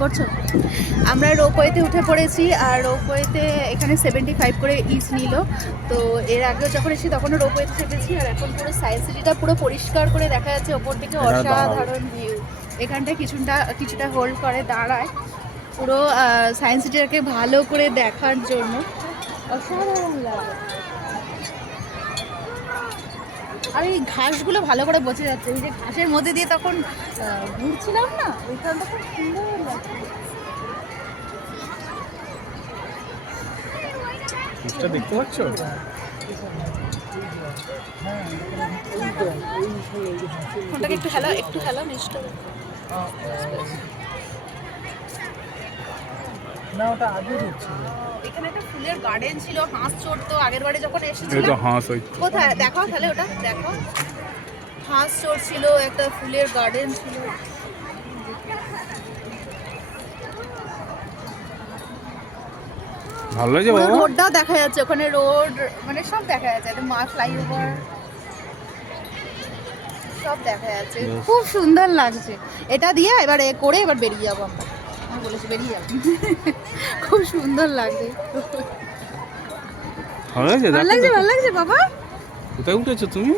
করছো? আমরা রোপওয়েতে উঠে পড়েছি, আর রোপওয়েতে এখানে 75 করে ইচ নিল। তো এর আগেও যখন এসেছি তখনও রোপওয়েতে চেপেছি, আর এখন পুরো সায়েন্স সিটিটা পুরো পরিষ্কার করে দেখা যাচ্ছে ওপর থেকে, অসাধারণ ভিউ। এখানটায় কিছুটা হোল্ড করে দাঁড়ায় পুরো সায়েন্স সিটিটাকে ভালো করে দেখার জন্য। অসাধারণ লাগে। আর এই ঘাসগুলো ভালো করে বোঝা যাচ্ছে, এই যে ঘাসের মধ্যে দিয়ে তখন ঘুরছিলাম না, ওইখানটা খুব সুন্দর লাগছে। দেখতে পাচ্ছ? ফোনটাকে একটু হেলা মিষ্ট না, ওটা আগে হচ্ছিল। এখানে একটা ফুলের গার্ডেন ছিল, হাঁস চড়তো আগের বারে যখন এই এসেছিলাম। তো হাঁস ওই কোথায় দেখাও তাহলে, ওটা দেখো। হাঁস চড়ছিল, একটা ফুলের গার্ডেন ছিল। ভালো লাগছে বাবা। রোডটাও দেখা যাচ্ছে, ওখানে রোড মানে সব দেখা যাচ্ছে, একটা মা ফ্লাইওভার সব দেখা যাচ্ছে। খুব সুন্দর লাগছে। এটা দিয়ে এবার এবার বেরিয়ে যাবো আমরা। আমি বলেছি বেরিয়ে যাবো। খুব সুন্দর লাগছে। ভালো লাগছে ভালো লাগছে বাবা। কোথায় উঠেছো তুমি?